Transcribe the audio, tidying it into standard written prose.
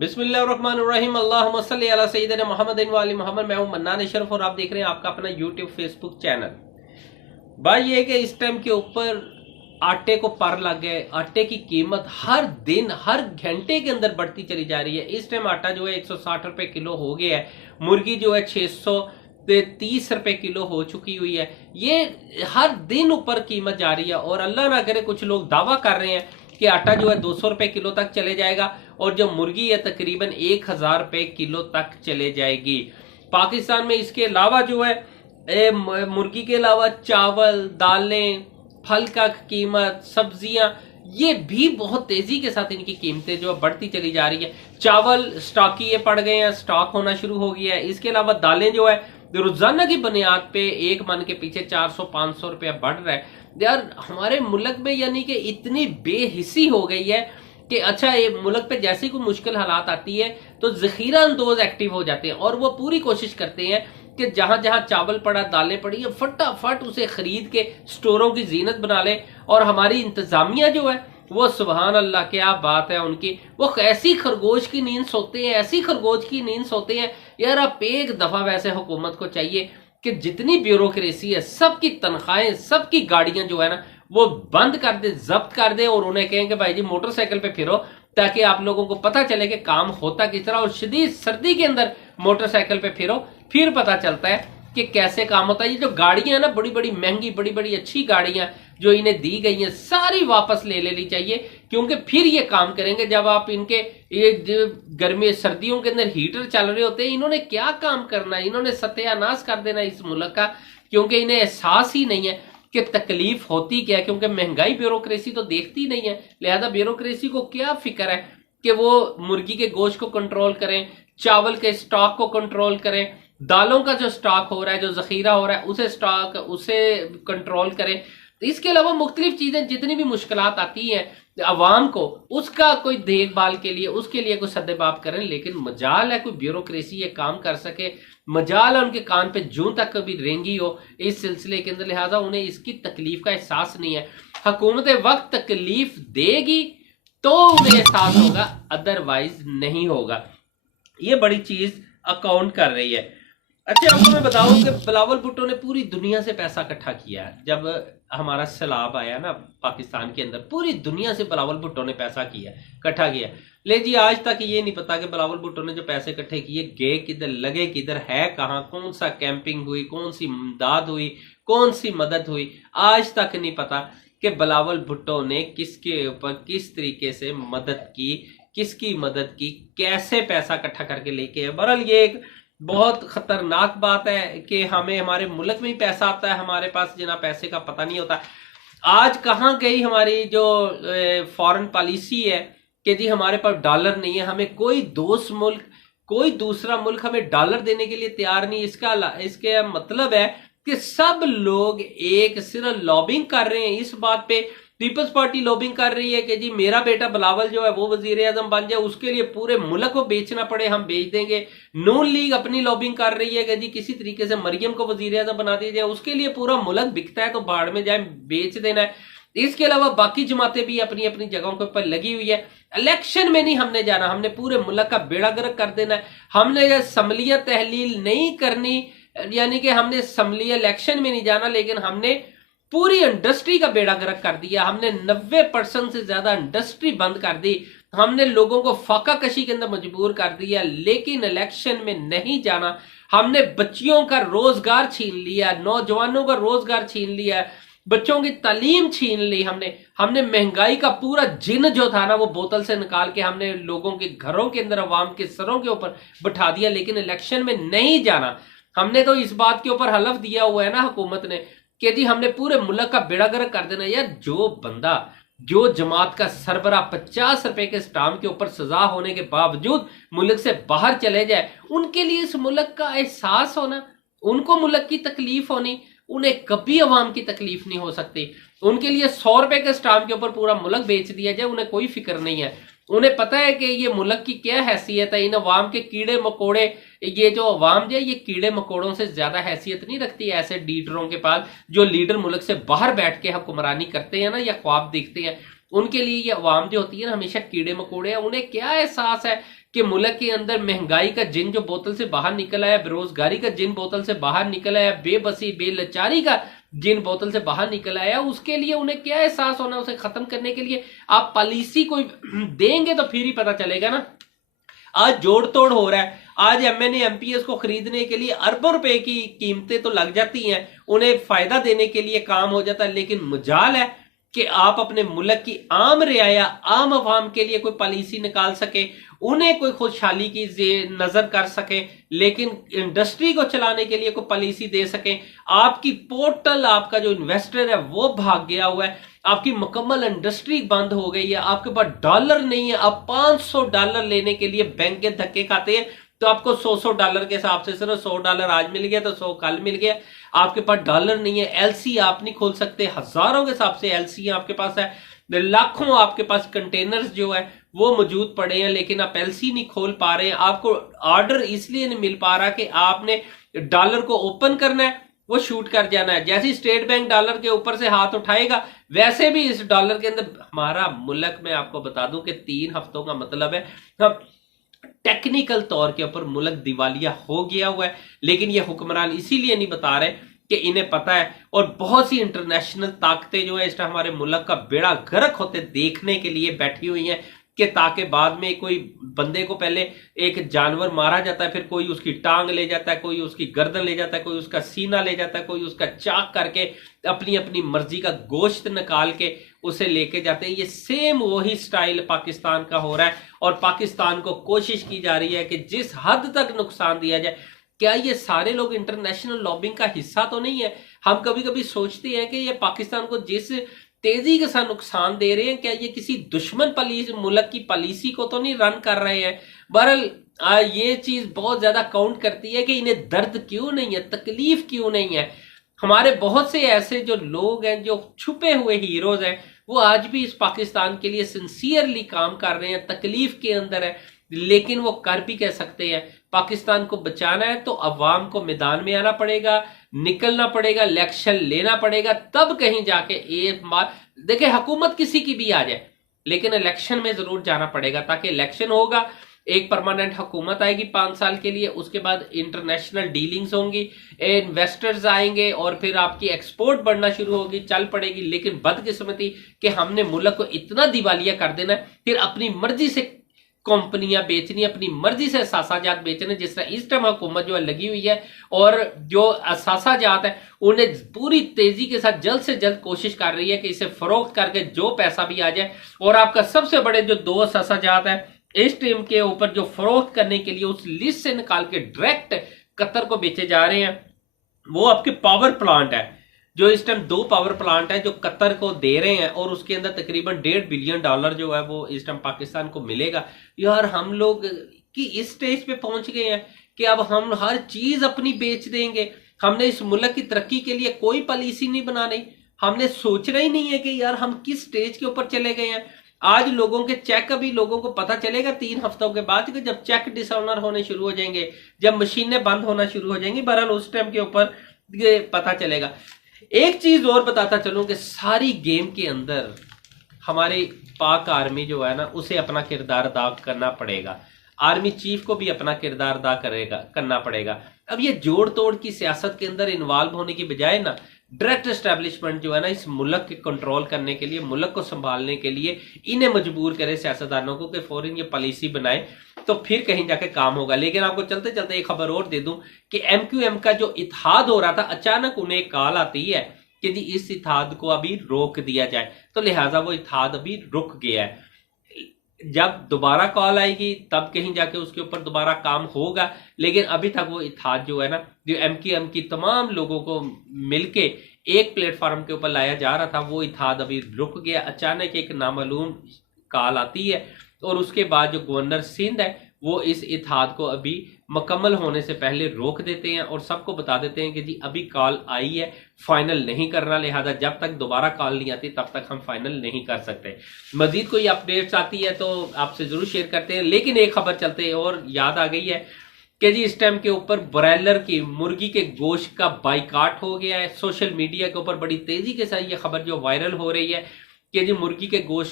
बिस्मिल्लाहिर्रहमानिर्रहीम अल्लाहुम्मा सल्ली अला सय्यिदिना मुहम्मदिन व आलि मुहम्मद। मैं हूं मन्नान अशरफ और आप देख रहे हैं आपका अपना यूट्यूब फेसबुक चैनल। भाई ये कि इस टाइम के ऊपर आटे को पर लग गए। आटे की कीमत हर दिन हर घंटे के अंदर बढ़ती चली जा रही है। इस टाइम आटा जो है 160 रुपए किलो हो गया है। मुर्गी जो है 630 रुपए किलो हो चुकी हुई है। ये हर दिन ऊपर कीमत जा रही है और अल्लाह ना करे कुछ लोग दावा कर रहे हैं कि आटा जो है 200 रुपए किलो तक चले जाएगा और जो मुर्गी है तकरीबन 1000 रुपए किलो तक चले जाएगी। पाकिस्तान में इसके अलावा जो है मुर्गी के अलावा चावल, दालें, फल का कीमत, सब्जियां, ये भी बहुत तेजी के साथ इनकी कीमतें जो बढ़ती चली जा रही है। चावल स्टॉकी पड़ गए हैं, स्टॉक होना शुरू हो गया है। इसके अलावा दालें जो है रोजाना की बुनियाद पे एक मन के पीछे 400-500 रुपया बढ़ रहा है। यार हमारे मुल्क में यानी कि इतनी बेहिसी हो गई है कि अच्छा ये मुल्क पे जैसे कोई मुश्किल हालात आती है तो जखीरा अंदोज एक्टिव हो जाते हैं और वो पूरी कोशिश करते हैं कि जहां जहां चावल पड़ा, दालें पड़ी है, फटाफट उसे खरीद के स्टोरों की जीनत बना ले। और हमारी इंतजामिया जो है वो सुबहान अल्लाह, क्या बात है उनकी, वो ऐसी खरगोश की नींद सोते हैं, ऐसी खरगोश की नींद सोते हैं। यार आप एक दफा वैसे हुकूमत को चाहिए कि जितनी ब्यूरोक्रेसी है, सबकी तनख्वाहें, सबकी गाड़ियां जो है ना वो बंद कर दे, जब्त कर दे और उन्हें कहें कि भाई जी मोटरसाइकिल पे फिरो, ताकि आप लोगों को पता चले कि काम होता किस तरह। और शदीद सर्दी के अंदर मोटरसाइकिल पे फिरो, फिर पता चलता है कि कैसे काम होता है। ये जो गाड़ियां है ना, बड़ी बड़ी महंगी, बड़ी बड़ी अच्छी गाड़ियां जो इन्हें दी गई हैं, सारी वापस ले लेनी चाहिए, क्योंकि फिर ये काम करेंगे। जब आप इनके ये गर्मी सर्दियों के अंदर हीटर चल रहे होते हैं, इन्होंने क्या काम करना है, इन्होंने सत्यानाश कर देना इस मुल्क का, क्योंकि इन्हें एहसास ही नहीं है कि तकलीफ होती क्या है। क्योंकि महंगाई ब्यूरोक्रेसी तो देखती नहीं है, लिहाजा ब्यूरोक्रेसी को क्या फिक्र है कि वो मुर्गी के गोश्त को कंट्रोल करें, चावल के स्टॉक को कंट्रोल करें, दालों का जो स्टॉक हो रहा है, जो जखीरा हो रहा है उसे कंट्रोल करें। इसके अलावा मुख्तलिफ चीजें जितनी भी मुश्किलात आती हैं अवाम को, उसका कोई देखभाल के लिए, उसके लिए कोई सद्देबाब करें। लेकिन मजाल है कोई ब्यूरोक्रेसी ये काम कर सके, मजाल है उनके कान पे जूं तक कभी रेंगी हो इस सिलसिले के अंदर। लिहाजा उन्हें इसकी तकलीफ का एहसास नहीं है। हुकूमत वक्त तकलीफ देगी तो उन्हें एहसास होगा, अदरवाइज नहीं होगा। ये बड़ी चीज अकाउंट कर रही है। अच्छा आपको मैं बताऊं कि बिलावल भुट्टो ने पूरी दुनिया से पैसा इकट्ठा किया है। जब हमारा सैलाब आया ना पाकिस्तान के अंदर, पूरी दुनिया से बिलावल भुट्टो ने पैसा किया, इकट्ठा किया। ले जी आज तक ये नहीं पता कि बिलावल भुट्टो ने जो पैसे इकट्ठे किए गए किधर, लगे किधर, है कहाँ, कौन सा कैंपिंग हुई, कौन सी इमदाद हुई, कौन सी मदद हुई, आज तक नहीं पता कि बिलावल भुट्टो ने किसके ऊपर किस तरीके से मदद की, किसकी मदद की, कैसे पैसा इकट्ठा करके लेके। बहरहाल ये एक बहुत खतरनाक बात है कि हमें हमारे मुल्क में ही पैसा आता है, हमारे पास जना पैसे का पता नहीं होता। आज कहाँ गई हमारी जो फॉरेन पॉलिसी है कि जी हमारे पास डॉलर नहीं है, हमें कोई दोस्त मुल्क, कोई दूसरा मुल्क हमें डॉलर देने के लिए तैयार नहीं। इसके मतलब है कि सब लोग एक सिर्फ लॉबिंग कर रहे हैं इस बात पे। पीपल्स पार्टी लॉबिंग कर रही है कि जी मेरा बेटा बिलावल जो है वो वजीर आजम बन जाए, उसके लिए पूरे मुल्क को बेचना पड़े हम बेच देंगे। नून लीग अपनी लॉबिंग कर रही है कि जी किसी तरीके से मरियम को वजीर आजम बना दिया जाए, उसके लिए पूरा मुल्क बिकता है तो भाड़ में जाए, बेच देना है। इसके अलावा बाकी जमातें भी अपनी अपनी जगहों के ऊपर लगी हुई है। इलेक्शन में नहीं हमने जाना, हमने पूरे मुल्क का बेड़ा गर्क कर देना है। हमने असम्बलिया तहलील नहीं करनी, यानी कि हमने असम्बलिया इलेक्शन में नहीं जाना, लेकिन हमने पूरी इंडस्ट्री का बेड़ा गर्क कर दिया। हमने 90% से ज्यादा इंडस्ट्री बंद कर दी, हमने लोगों को फाका कशी के अंदर मजबूर कर दिया। लेकिन इलेक्शन में नहीं जाना, हमने बच्चियों का रोजगार छीन लिया, नौजवानों का रोजगार छीन लिया, बच्चों की तालीम छीन ली। हमने महंगाई का पूरा जिन जो था ना वो बोतल से निकाल के हमने लोगों के घरों के अंदर अवाम के सरों के ऊपर बैठा दिया। लेकिन इलेक्शन में नहीं जाना, हमने तो इस बात के ऊपर हलफ दिया हुआ है ना हुकूमत ने कि जी हमने पूरे मुल्क का बेड़ा गर्क कर देना। यार जो बंदा, जो जमात का सरबरा 50 रुपए के स्टाम्प के ऊपर सजा होने के बावजूद मुल्क से बाहर चले जाए, उनके लिए इस मुल्क का एहसास होना, उनको मुल्क की तकलीफ होनी, उन्हें कभी अवाम की तकलीफ नहीं हो सकती। उनके लिए 100 रुपए के स्टाम्प के ऊपर पूरा मुल्क बेच दिया जाए, उन्हें कोई फिक्र नहीं है। उन्हें पता है कि ये मुल्क की क्या हैसियत है। इन अवाम के कीड़े मकोड़े, ये जो अवाम जो है ये कीड़े मकोड़ों से ज्यादा हैसियत नहीं रखती है ऐसे लीडरों के पास, जो लीडर मुल्क से बाहर बैठ के हुक्मरानी करते हैं ना या ख्वाब देखते हैं। उनके लिए ये अवाम जो होती है ना हमेशा कीड़े मकोड़े हैं। उन्हें क्या एहसास है कि मुल्क के अंदर महंगाई का जिन जो बोतल से बाहर निकल आया, बेरोजगारी का जिन बोतल से बाहर निकल आया, बेबसी बेलचारी का जिन बोतल से बाहर निकल आया, उसके लिए उन्हें क्या एहसास होना, उसे खत्म करने के लिए आप पॉलिसी कोई देंगे तो फिर ही पता चलेगा ना। आज जोड़ तोड़ हो रहा है। आज एमएनए एमपीएस को खरीदने के लिए अरबों रुपए की कीमतें तो लग जाती हैं, उन्हें फायदा देने के लिए काम हो जाता है, लेकिन मजाल है कि आप अपने मुल्क की आम रियाया आम अवाम के लिए कोई पॉलिसी निकाल सके, उन्हें कोई खुशहाली की नजर कर सके, लेकिन इंडस्ट्री को चलाने के लिए कोई पॉलिसी दे सके। आपकी पोर्टल, आपका जो इन्वेस्टर है वो भाग गया हुआ है, आपकी मुकम्मल इंडस्ट्री बंद हो गई है, आपके पास डॉलर नहीं है, आप $500 लेने के लिए बैंक के धक्के खाते हैं, तो आपको $100 के हिसाब से सिर्फ $100 आज मिल गया तो 100 कल मिल गया। आपके पास डॉलर नहीं है, एलसी आप नहीं खोल सकते, हजारों के हिसाब से एलसी आपके पास है, लाखों आपके पास कंटेनर्स जो है वो मौजूद पड़े हैं, लेकिन आप एलसी नहीं खोल पा रहे हैं। आपको ऑर्डर इसलिए नहीं मिल पा रहा कि आपने डॉलर को ओपन करना है, वो शूट कर जाना है। जैसे स्टेट बैंक डॉलर के ऊपर से हाथ उठाएगा, वैसे भी इस डॉलर के अंदर हमारा मुल्क में आपको बता दूं कि 3 हफ्तों का मतलब है हम टेक्निकल तौर के ऊपर मुल्क दिवालिया हो गया हुआ है, लेकिन ये हुक्मरान इसीलिए नहीं बता रहे कि इन्हें पता है, और बहुत सी इंटरनेशनल ताकतें जो है इस टाइम हमारे मुल्क का बेड़ा गर्क होते देखने के लिए बैठी हुई हैं, कि ताकि बाद में कोई बंदे को पहले एक जानवर मारा जाता है, फिर कोई उसकी टांग ले जाता है, कोई उसकी गर्दन ले जाता है, कोई उसका सीना ले जाता है, कोई उसका चाक करके अपनी अपनी मर्जी का गोश्त निकाल के उसे लेके जाते हैं। ये सेम वही स्टाइल पाकिस्तान का हो रहा है, और पाकिस्तान को कोशिश की जा रही है कि जिस हद तक नुकसान दिया जाए। क्या ये सारे लोग इंटरनेशनल लॉबिंग का हिस्सा तो नहीं है? हम कभी कभी सोचते हैं कि ये पाकिस्तान को जिस तेजी के साथ नुकसान दे रहे हैं, क्या ये किसी दुश्मन मुल्क की पॉलिसी को तो नहीं रन कर रहे हैं? बहरहाल ये चीज बहुत ज्यादा काउंट करती है कि इन्हें दर्द क्यों नहीं है, तकलीफ क्यों नहीं है। हमारे बहुत से ऐसे जो लोग हैं, जो छुपे हुए हीरोज हैं, वो आज भी इस पाकिस्तान के लिए सिंसियरली काम कर रहे हैं, तकलीफ के अंदर है, लेकिन वो कर भी कह सकते हैं। पाकिस्तान को बचाना है तो अवाम को मैदान में आना पड़ेगा, निकलना पड़ेगा, इलेक्शन लेना पड़ेगा, तब कहीं जाके एक बार देखिए हुकूमत किसी की भी आ जाए, लेकिन इलेक्शन में जरूर जाना पड़ेगा, ताकि इलेक्शन होगा, एक परमानेंट हुकूमत आएगी 5 साल के लिए, उसके बाद इंटरनेशनल डीलिंग्स होंगी, इन्वेस्टर्स आएंगे, और फिर आपकी एक्सपोर्ट बढ़ना शुरू होगी, चल पड़ेगी। लेकिन बदकिस्मती कि हमने मुल्क को इतना दिवालिया कर देना है, फिर अपनी मर्जी से कंपनियां बेचनी, अपनी मर्जी से असासाजात बेचने, जिस तरह इस टाइम हुकूमत जो है लगी हुई है, और जो असासाजात है उन्हें पूरी तेजी के साथ जल्द से जल्द कोशिश कर रही है कि इसे फरोख्त करके जो पैसा भी आ जाए। और आपका सबसे बड़े जो 2 असासाजात है इस टाइम के ऊपर जो फरोख्त करने के लिए उस लिस्ट से निकाल के डायरेक्ट कतर को बेचे जा रहे हैं, वो आपके पावर प्लांट है। जो इस टाइम 2 पावर प्लांट है जो कतर को दे रहे हैं, और उसके अंदर तकरीबन $1.5 बिलियन जो है वो इस टाइम पाकिस्तान को मिलेगा। यार हम लोग की इस स्टेज पे पहुंच गए हैं कि अब हम हर चीज अपनी बेच देंगे। हमने इस मुल्क की तरक्की के लिए कोई पॉलिसी नहीं बनानी, हमने सोचना ही नहीं है कि यार हम किस स्टेज के ऊपर चले गए हैं। आज लोगों के चेक, अभी लोगों को पता चलेगा 3 हफ्तों के बाद कि जब चेक डिसऑनर होने शुरू हो जाएंगे, जब मशीनें बंद होना शुरू हो जाएंगी, बहरहाल उस टाइम के ऊपर पता चलेगा। एक चीज और बताता चलूं कि सारी गेम के अंदर हमारी पाक आर्मी जो है ना, उसे अपना किरदार अदा करना पड़ेगा, आर्मी चीफ को भी अपना किरदार अदा करना पड़ेगा। अब ये जोड़ तोड़ की सियासत के अंदर इन्वॉल्व होने की बजाय ना, डायरेक्ट एस्टेब्लिशमेंट जो है ना, इस मुल्क के कंट्रोल करने के लिए, मुल्क को संभालने के लिए इन्हें मजबूर करे सियासतदानों को कि फौरन ये पॉलिसी बनाए, तो फिर कहीं जाके काम होगा। लेकिन आपको चलते चलते एक खबर और दे दूं कि एमक्यूएम का जो इत्तेहाद हो रहा था, अचानक उन्हें एक कॉल आती है कि जी इस इत्तेहाद को अभी रोक दिया जाए, तो लिहाजा वो इत्तेहाद अभी रुक गया है। जब दोबारा कॉल आएगी तब कहीं जाके उसके ऊपर दोबारा काम होगा, लेकिन अभी तक वो इत्तेहाद जो है ना, जो एमक्यूएम की तमाम लोगों को मिलके एक प्लेटफॉर्म के ऊपर लाया जा रहा था, वो इत्तेहाद अभी रुक गया। अचानक एक नामालूम कॉल आती है, और उसके बाद जो गवर्नर सिंध है वो इस इत्तेहाद को अभी मुकम्मल होने से पहले रोक देते हैं, और सबको बता देते हैं कि जी अभी कॉल आई है, फाइनल नहीं करना, लिहाजा जब तक दोबारा कॉल नहीं आती तब तक हम फाइनल नहीं कर सकते। मजीद कोई अपडेट्स आती है तो आपसे जरूर शेयर करते हैं। लेकिन एक खबर चलते और याद आ गई है कि जी इस टाइम के ऊपर ब्रॉयलर की, मुर्गी के गोश्त का बाइकाट हो गया है। सोशल मीडिया के ऊपर बड़ी तेजी के साथ ये खबर जो वायरल हो रही है कि जी मुर्गी के गोश्त